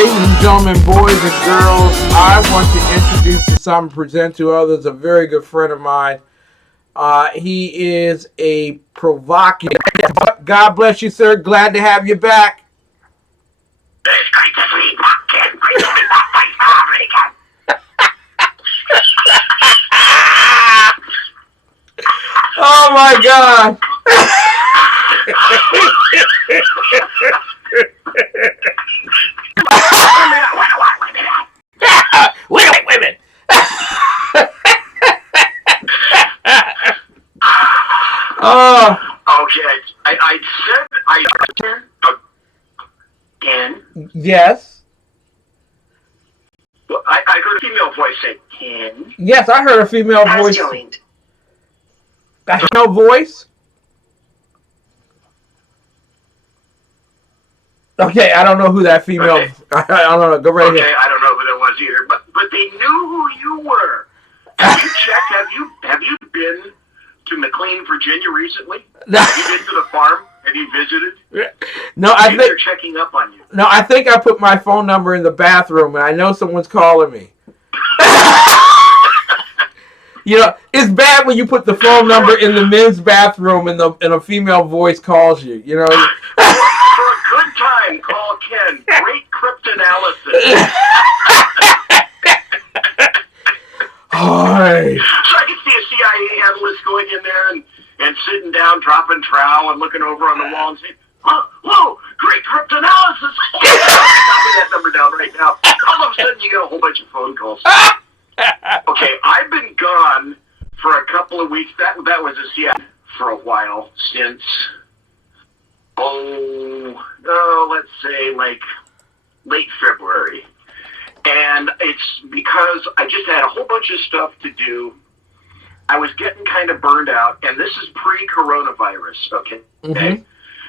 Ladies and gentlemen, boys and girls, I want to introduce to some and present to others a very good friend of mine. He is a provocateur. God bless you, sir. Glad to have you back. It's great to see you back, Ken. Great to be back. Thanks for having me, Ken. Oh my God. Wait a minute. Okay, I said Ken. Yes. Well, I heard a female voice say Ken. Yes, I heard a female voice. Joined. A female voice? Okay, I don't know who that female. Okay. I don't know. Go right ahead. I don't know who that was either, but they knew who you were. Have you checked? Have you been to McLean, Virginia recently? Have you been to the farm? Have you visited? No, I think they're checking up on you. No, I think I put my phone number in the bathroom, and I know someone's calling me. You know, it's bad when you put the phone number in the men's bathroom and a female voice calls you. You know. For a good time, call Ken. Great cryptanalysis. Hi. So I can see a CIA analyst going in there and sitting down, dropping trowel, and looking over on the wall and saying, whoa, great cryptanalysis. Copy that number down right now. All of a sudden, you get a whole bunch of phone calls. Okay, I've been gone for a couple of weeks. That was a CIA for a while, since, let's say, like, late February. And it's because I just had a whole bunch of stuff to do. I was getting kind of burned out, and this is pre-coronavirus, okay? Mm-hmm.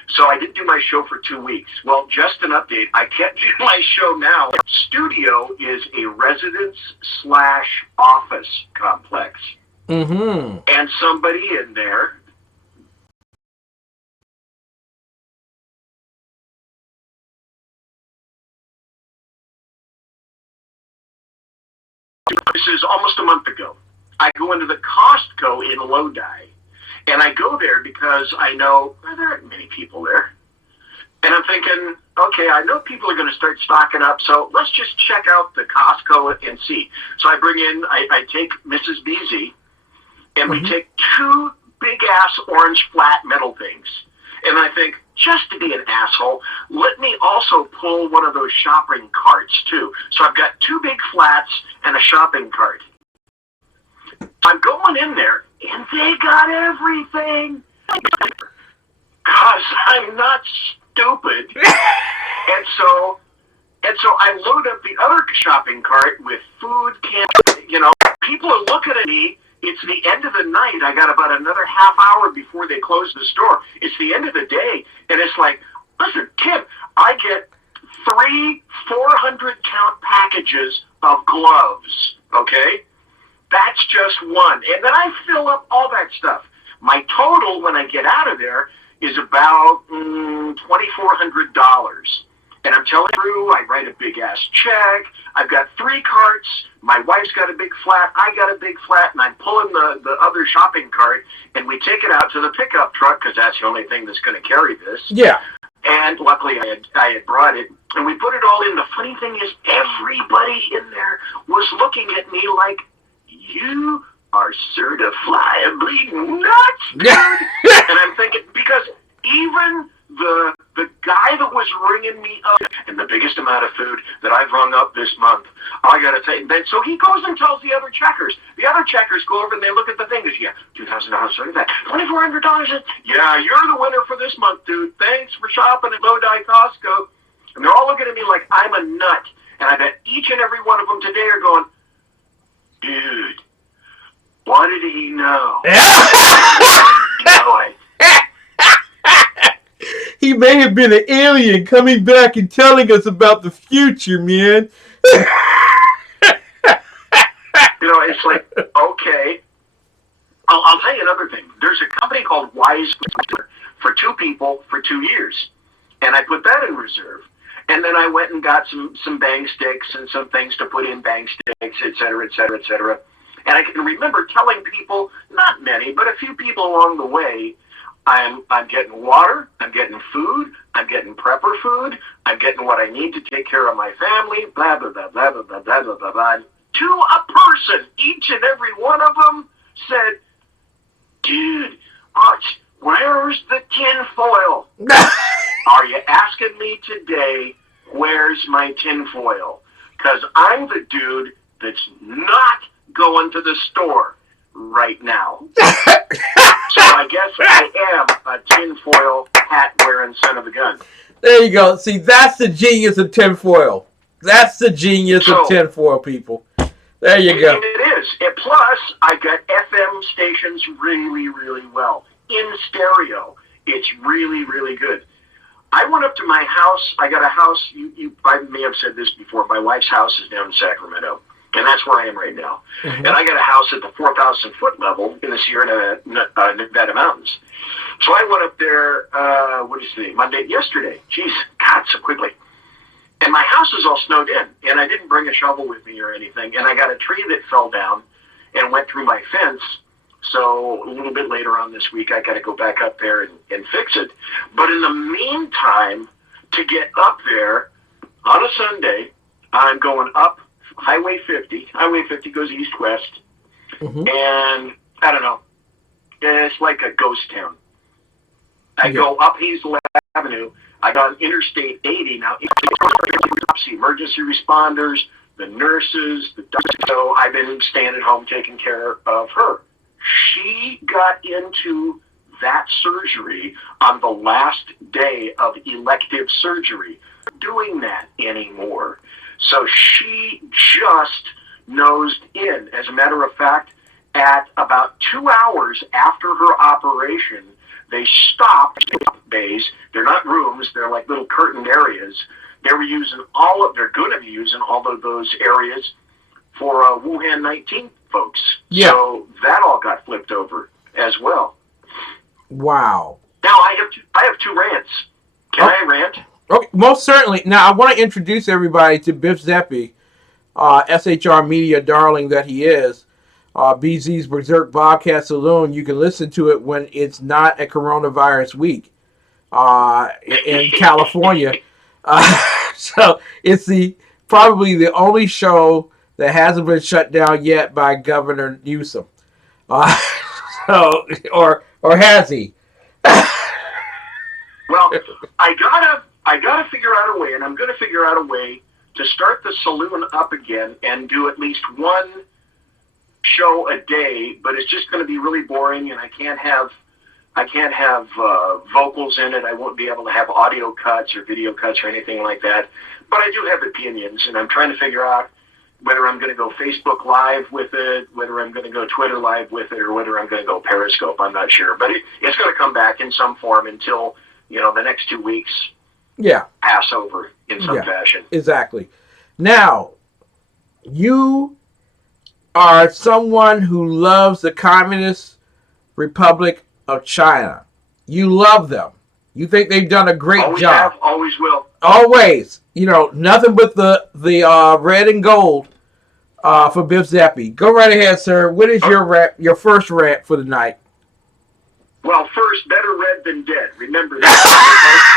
So I didn't do my show for 2 weeks. Well, just an update. I can't do my show now. Studio is a residence/office complex. Mm-hmm. And somebody in there this is almost a month ago. I go into the Costco in Lodi, and I go there because I know there aren't many people there. And I'm thinking, okay, I know people are going to start stocking up, so let's just check out the Costco and see. So I bring in, I take Mrs. BZ, and we take 2 big-ass orange flat metal things. And I think, just to be an asshole, let me also pull one of those shopping carts, too. So I've got 2 big flats and a shopping cart. I'm going in there, and they got everything. Because I'm not stupid. And so I load up the other shopping cart with food, people are looking at me. It's the end of the night. I got about another half hour before they close the store. It's the end of the day. And it's like, listen, Kim, I get 3 400-count packages of gloves, okay? That's just one. And then I fill up all that stuff. My total when I get out of there is about $2,400. And I'm telling you, I write a big-ass check. I've got 3 carts. My wife's got a big flat. I got a big flat. And I'm pulling the other shopping cart, and we take it out to the pickup truck because that's the only thing that's going to carry this. Yeah. And luckily I had brought it. And we put it all in. The funny thing is everybody in there was looking at me like, you are certifiably nuts, dude. And I'm thinking, because even the guy that was ringing me up, and the biggest amount of food that I've rung up this month, I gotta say, then so he goes and tells the other checkers. The other checkers go over and they look at the thing. Goes, yeah, $2,000, look at that, $2,400. Yeah, you're the winner for this month, dude. Thanks for shopping at Lodi Costco. And they're all looking at me like I'm a nut. And I bet each and every one of them today are going, dude, what did he know? He may have been an alien coming back and telling us about the future, man. It's like, okay. I'll tell you another thing. There's a company called Wise for 2 people for 2 years. And I put that in reserve. And then I went and got some bang sticks and some things to put in bang sticks, et cetera, et cetera, et cetera. And I can remember telling people, not many, but a few people along the way, I'm getting water, I'm getting food, I'm getting prepper food, I'm getting what I need to take care of my family, blah, blah, blah, blah, blah, blah, blah, blah, blah, blah. To a person, each and every one of them said, dude, where's the tinfoil? Are you asking me today, where's my tinfoil? Because I'm the dude that's not going to the store right now. So I guess I am a tinfoil hat wearing son of a gun. There you go. See, that's the genius of tinfoil. That's the genius of tinfoil, people. There you go. It is. And plus, I got FM stations really, really well. In stereo. It's really, really good. I went up to my house. I got a house. I may have said this before. My wife's house is down in Sacramento. And that's where I am right now. Mm-hmm. And I got a house at the 4,000-foot level in the Sierra Nevada mountains. So I went up there, yesterday. Jeez, God, so quickly. And my house is all snowed in. And I didn't bring a shovel with me or anything. And I got a tree that fell down and went through my fence. So a little bit later on this week, I got to go back up there and fix it. But in the meantime, to get up there on a Sunday, I'm going up Highway 50. Highway 50 goes east-west. Mm-hmm. And I don't know. It's like a ghost town. I go up Hazel Avenue. I got on Interstate 80. Now, emergency responders, the nurses, the doctors. So I've been staying at home taking care of her. She got into that surgery on the last day of elective surgery. Doing that anymore. So she just nosed in. As a matter of fact, at about 2 hours after her operation, they stopped bays. They're not rooms. They're like little curtained areas. They're going to be using all of those areas for Wuhan 19 folks. Yeah. So that all got flipped over as well. Wow. Now I have two rants. Can I rant? Okay, most certainly. Now, I want to introduce everybody to Biff Zeppe, SHR media darling that he is. BZ's Berserk Bobcat Saloon. You can listen to it when it's not a coronavirus week in California. So it's probably the only show that hasn't been shut down yet by Governor Newsom. Or has he? Well, I gotta figure out a way, and I'm gonna figure out a way to start the saloon up again and do at least one show a day. But it's just gonna be really boring, and I can't have vocals in it. I won't be able to have audio cuts or video cuts or anything like that. But I do have opinions, and I'm trying to figure out whether I'm going to go Facebook Live with it, whether I'm going to go Twitter Live with it, or whether I'm going to go Periscope. I'm not sure, but it's going to come back in some form until the next 2 weeks. Yeah. Pass over in some fashion. Exactly. Now, you are someone who loves the Communist Republic of China. You love them. You think they've done a great always job. Have, always will. Always. Nothing but the red and gold for Biff Zeppe. Go right ahead, sir. What is your first rant for the night? Well, first, better red than dead. Remember that.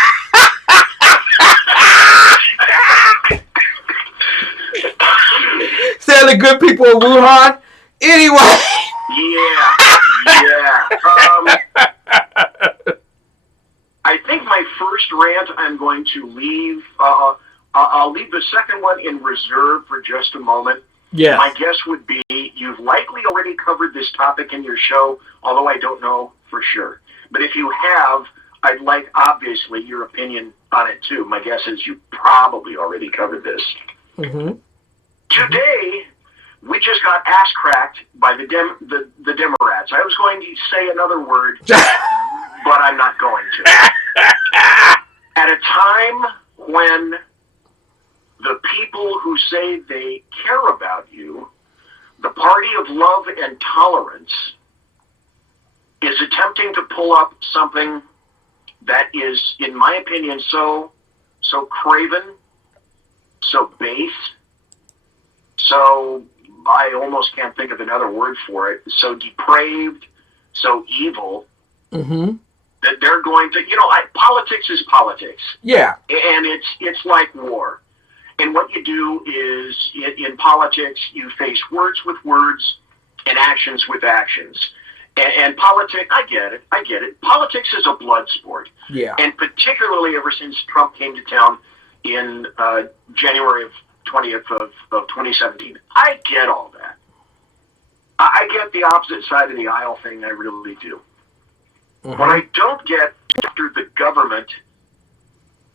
Say the good people of Wuhan. Anyway. Yeah. I think my first rant I'm going to leave. I'll leave the second one in reserve for just a moment. Yes. My guess would be you've likely already covered this topic in your show, although I don't know for sure. But if you have, I'd like, obviously, your opinion on it, too. My guess is you probably already covered this. Mm-hmm. Today, we just got ass cracked by the Democrats. I was going to say another word, but I'm not going to. At a time when the people who say they care about you, the party of love and tolerance, is attempting to pull up something that is, in my opinion, so so craven, so base, so I almost can't think of another word for it, so depraved, so evil, that they're going to, politics is politics. Yeah. And it's like war. And what you do is, in politics, you face words with words and actions with actions. And politics, I get it. Politics is a blood sport. Yeah. And particularly ever since Trump came to town in January 20th of 2017. I get all that. I get the opposite side of the aisle thing, I really do. What I don't get, after the government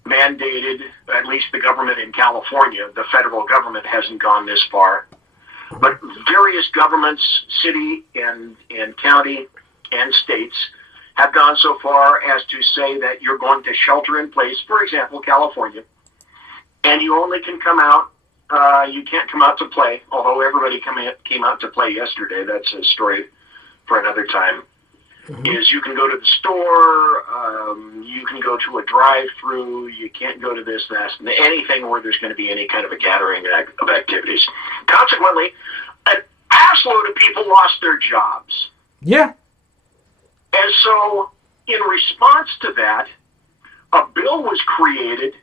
mandated, at least the government in California, the federal government hasn't gone this far, but various governments, city and county and states, have gone so far as to say that you're going to shelter in place, for example, California, and you only can come out, you can't come out to play, although everybody came out to play yesterday. That's a story for another time. Is you can go to the store, you can go to a drive-through, you can't go to this, that, and anything where there's going to be any kind of a gathering of activities. Consequently, an assload of people lost their jobs. Yeah. And so, in response to that, a bill was created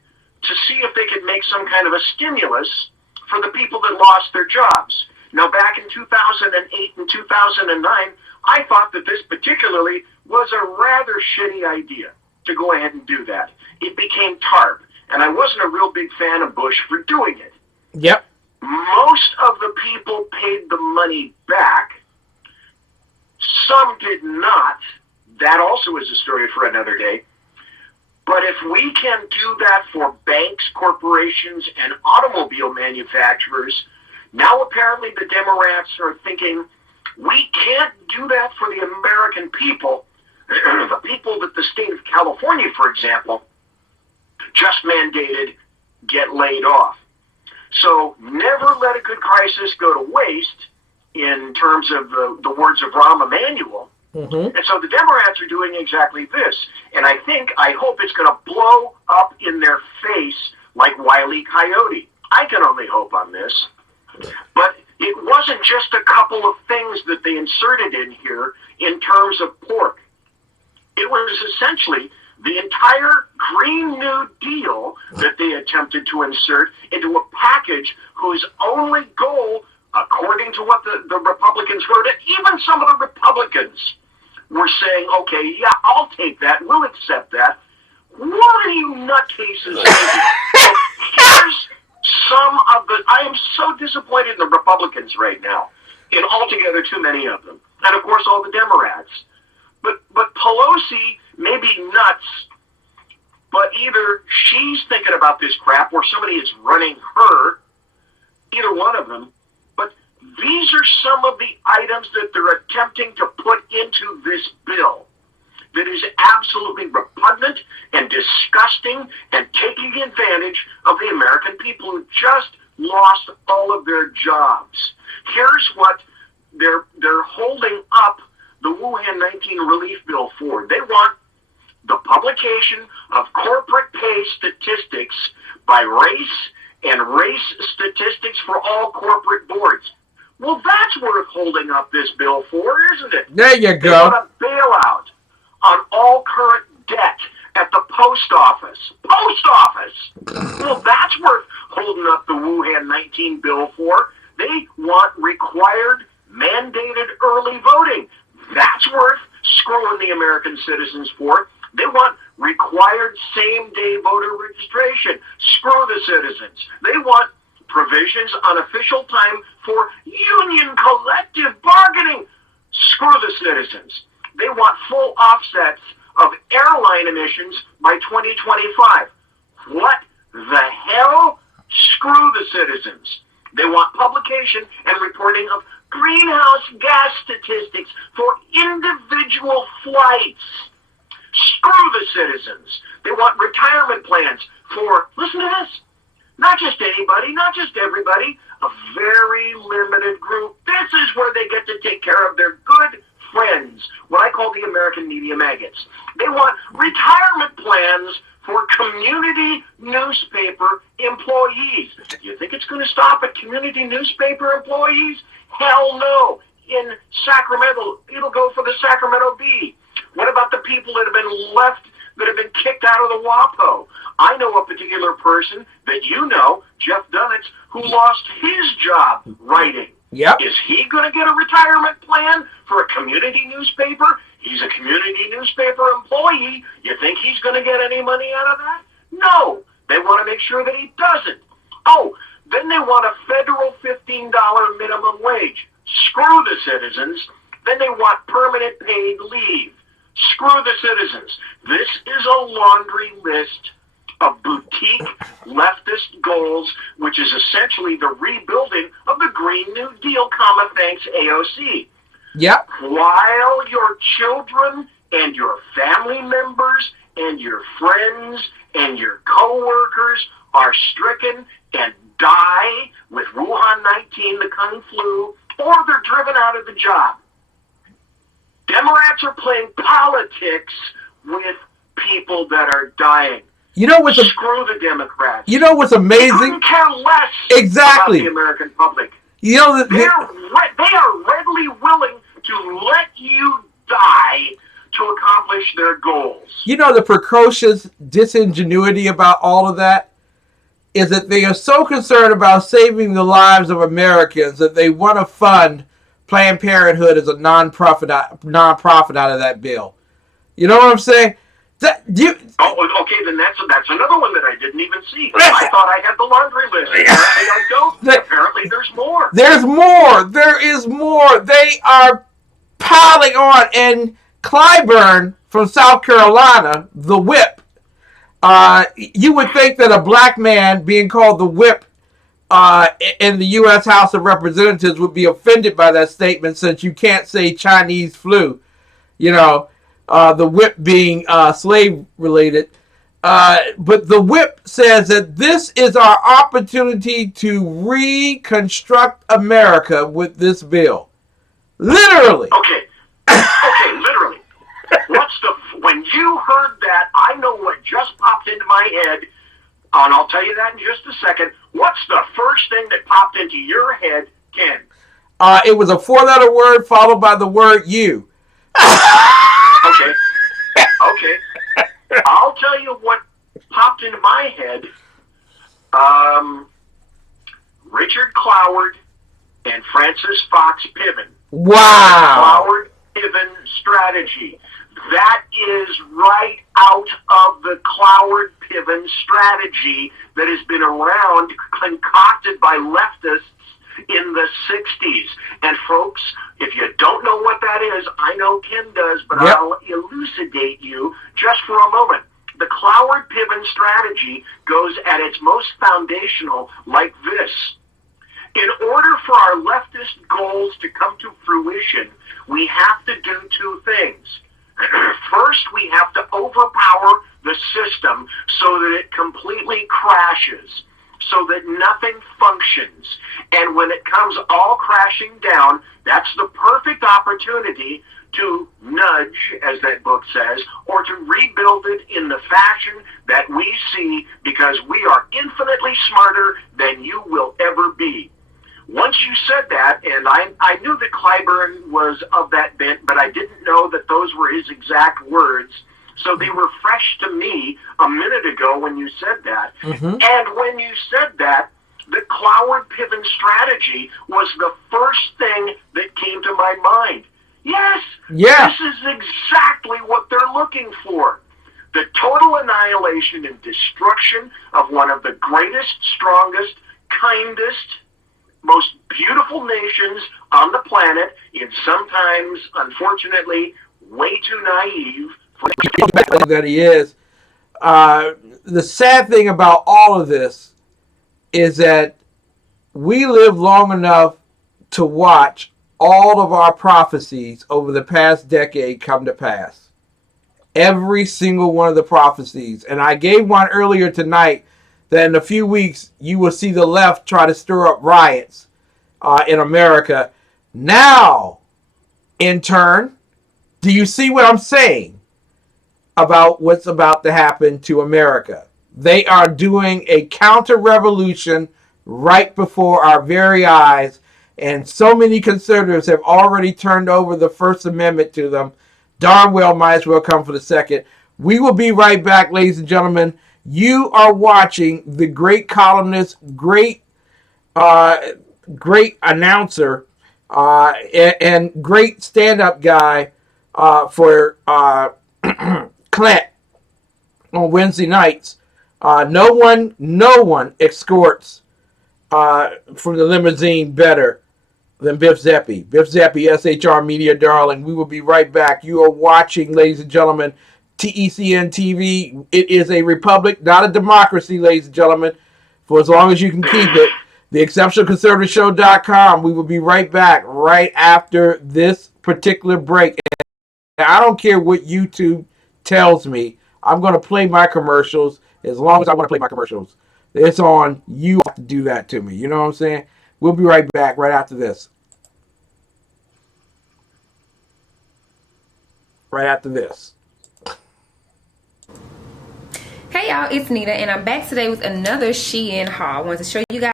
to see if they could make some kind of a stimulus for the people that lost their jobs. Now, back in 2008 and 2009, I thought that this particularly was a rather shitty idea to go ahead and do that. It became TARP, and I wasn't a real big fan of Bush for doing it. Yep. Most of the people paid the money back. Some did not. That also is a story for another day. But if we can do that for banks, corporations, and automobile manufacturers, now apparently the Democrats are thinking, we can't do that for the American people, the people that the state of California, for example, just mandated get laid off. So never let a good crisis go to waste, in terms of the words of Rahm Emanuel. And so the Democrats are doing exactly this. And I hope it's going to blow up in their face like Wile E. Coyote. I can only hope on this. But it wasn't just a couple of things that they inserted in here in terms of pork. It was essentially the entire Green New Deal that they attempted to insert into a package whose only goal, according to what the Republicans wrote, and even some of the Republicans were saying, okay, yeah, I'll take that, we'll accept that. What are you nutcases thinking? So here's some of the... I am so disappointed in the Republicans right now, in altogether too many of them. And, of course, all the Democrats. But Pelosi may be nuts, but either she's thinking about this crap or somebody is running her, either one of them. But these are some of the items that they're attempting to put into this bill that is absolutely repugnant and disgusting and taking advantage of the American people who just lost all of their jobs. Here's what they're holding up the Wuhan 19 relief bill for. They want the publication of corporate pay statistics by race and race statistics for all corporate boards. Well, that's worth holding up this bill for, isn't it? There you go. They want a bailout on all current debt at the post office. Post office! Well, that's worth holding up the Wuhan 19 bill for. They want required, mandated early voting. That's worth screwing the American citizens for. They want required same-day voter registration. Screw the citizens. They want provisions on official time for union collective bargaining. Screw the citizens. They want full offsets of airline emissions by 2025. What the hell? Screw the citizens. They want publication and reporting of greenhouse gas statistics for individual flights. Screw the citizens. They want retirement plans for, listen to this, not just anybody, not just everybody, a very limited group. This is where they get to take care of their good friends, what I call the American media maggots. They want retirement plans for community newspaper employees. Do you think it's going to stop at community newspaper employees? Hell no. In Sacramento, it'll go for the Sacramento Bee. What about the people that have been left, that have been kicked out of the WAPO? I know a particular person that you know, Jeff Dunitz, who lost his job writing. Yep. Is he going to get a retirement plan for a community newspaper? He's a community newspaper employee. You think he's going to get any money out of that? No. They want to make sure that he doesn't. Oh, then they want a federal $15 minimum wage. Screw the citizens. Then they want permanent paid leave. Screw the citizens. This is a laundry list of boutique leftist goals, which is essentially the rebuilding of the Green New Deal, thanks AOC. Yep. While your children and your family members and your friends and your coworkers are stricken and die with Wuhan 19, the Kung Flu, or they're driven out of the job. Democrats are playing politics with people that are dying. You know what's Screw the Democrats. You know what's amazing? They couldn't care less Exactly. about the American public. You know that they are readily willing to let you die to accomplish their goals. You know the precocious disingenuity about all of that is that they are so concerned about saving the lives of Americans that they want to fund Planned Parenthood as a non-profit out of that bill. You know what I'm saying? Okay, then that's another one that I didn't even see. I thought I had the laundry list. Apparently I don't. Apparently there's more. There's more. There is more. They are piling on. And Clyburn from South Carolina, the whip. You would think that a black man being called the whip in the U.S. House of Representatives would be offended by that statement, since you can't say Chinese flu. You know, the whip being slave related. But the whip says that this is our opportunity to reconstruct America with this bill. Literally. Okay, literally. When you heard that, I know what just popped into my head, and I'll tell you that in just a second. What's the first thing that popped into your head, Ken? It was a 4-letter word followed by the word you. Okay. I'll tell you what popped into my head. Richard Cloward and Francis Fox Piven. Wow. Cloward-Piven strategy. That is right out of the Cloward-Piven strategy that has been around, concocted by leftists in the 60s. And folks, if you don't know what that is, I know Ken does, but yep. I'll elucidate you just for a moment. The Cloward-Piven strategy goes at its most foundational like this. In order for our leftist goals to come to fruition, we have to do two things. First, we have to overpower the system so that it completely crashes, so that nothing functions. And when it comes all crashing down, that's the perfect opportunity to nudge, as that book says, or to rebuild it in the fashion that we see, because we are infinitely smarter than you will ever be. Once you said that, and I knew that Clyburn was of that bent, but I didn't know that those were his exact words. So they were fresh to me a minute ago when you said that. Mm-hmm. And when you said that, the Cloward-Piven strategy was the first thing that came to my mind. Yes, yeah. This is exactly what they're looking for. The total annihilation and destruction of one of the greatest, strongest, kindest, most beautiful nations on the planet, and sometimes, unfortunately, way too naive for that he is. The sad thing about all of this is that we live long enough to watch all of our prophecies over the past decade come to pass. Every single one of the prophecies. And I gave one earlier tonight that in a few weeks you will see the left try to stir up riots in America. Now, in turn, Do you see what I'm saying about what's about to happen to America? They are doing a counter-revolution right before our very eyes, and so many conservatives have already turned over the First Amendment to them. Darn well might as well come for the second. We will be right back, ladies and gentlemen. You are watching the great columnist, great announcer, and great stand-up guy for Clint on Wednesday nights. No one escorts from the limousine better than Biff Zeppe. Biff Zeppe, SHR Media Darling. We will be right back. You are watching, ladies and gentlemen, TECN TV. It is a republic, not a democracy, ladies and gentlemen, for as long as you can keep it. TheExceptionalConservative.com. We will be right back right after this particular break. And I don't care what YouTube tells me. I'm going to play my commercials as long as I want to play my commercials. It's on. You have to do that to me. You know what I'm saying? We'll be right back right after this. Right after this. Hey y'all, it's Nita and I'm back today with another Shein haul. I wanted to show you guys